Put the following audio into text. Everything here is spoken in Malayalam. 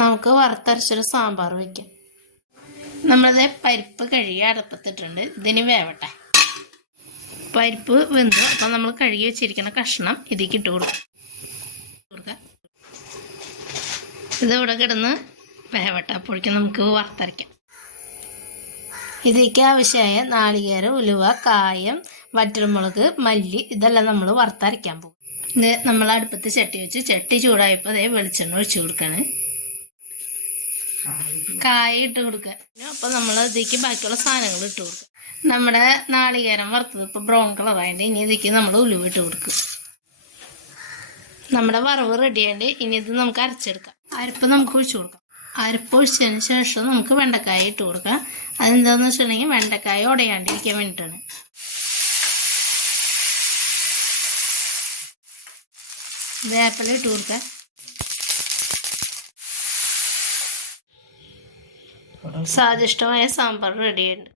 നമുക്ക് വറുത്തരച്ചൊരു സാമ്പാർ വയ്ക്കാം നമ്മളത് പരിപ്പ് കഴുകി അടുപ്പത്തിട്ടുണ്ട്. ഇതിന് വേവട്ടെ. പരിപ്പ് വെന്തു. അപ്പം നമ്മൾ കഴുകി വെച്ചിരിക്കുന്ന കഷ്ണം ഇതിലേക്ക് ഇട്ട് കൊടുക്കും. കൊടുക്കാം ഇതിവിടെ കിടന്ന് വേവട്ടെ. അപ്പോഴേക്കും നമുക്ക് വറുത്തരയ്ക്കാം ഇതിലേക്ക് ആവശ്യമായ നാളികേരം ഉലുവ കായം വറ്റൽമുളക് മല്ലി ഇതെല്ലാം നമ്മൾ വറുത്തരയ്ക്കാൻ പോകും. ഇത് നമ്മൾ അടുപ്പത്ത് ചട്ടി വെച്ച് ചട്ടി ചൂടായപ്പോൾ അതേ വെളിച്ചെണ്ണ ഒഴിച്ചു കൊടുക്കാണ്. കായ ഇട്ട് കൊടുക്കുക അപ്പോൾ നമ്മൾ ഇതിലേക്ക് ബാക്കിയുള്ള സാധനങ്ങൾ ഇട്ട് കൊടുക്കുക നമ്മുടെ നാളികേരം വറുത്തത് ഇപ്പോൾ ബ്രൗൺ കളറായിട്ട് ഇനി ഇതിലേക്ക് നമ്മൾ ഉലുവ ഇട്ട് കൊടുക്കും. നമ്മുടെ വറവ് റെഡിയായിട്ട് ഇനി ഇത് നമുക്ക് അരച്ചെടുക്കാം. അരപ്പ് നമുക്ക് ഒഴിച്ചു കൊടുക്കാം. അരപ്പ് ഒഴിച്ചതിന് ശേഷം നമുക്ക് വെണ്ടക്കായ ഇട്ട് കൊടുക്കാം. അതെന്താണെന്ന് വെച്ചിട്ടുണ്ടെങ്കിൽ വെണ്ടക്കായ ഉടയാണ്ടിരിക്കാൻ വേണ്ടിയിട്ടാണ് വേപ്പില ഇട്ട് കൊടുക്കാം. സ്വാദിഷ്ടമായ സാമ്പാർ റെഡിയുണ്ട്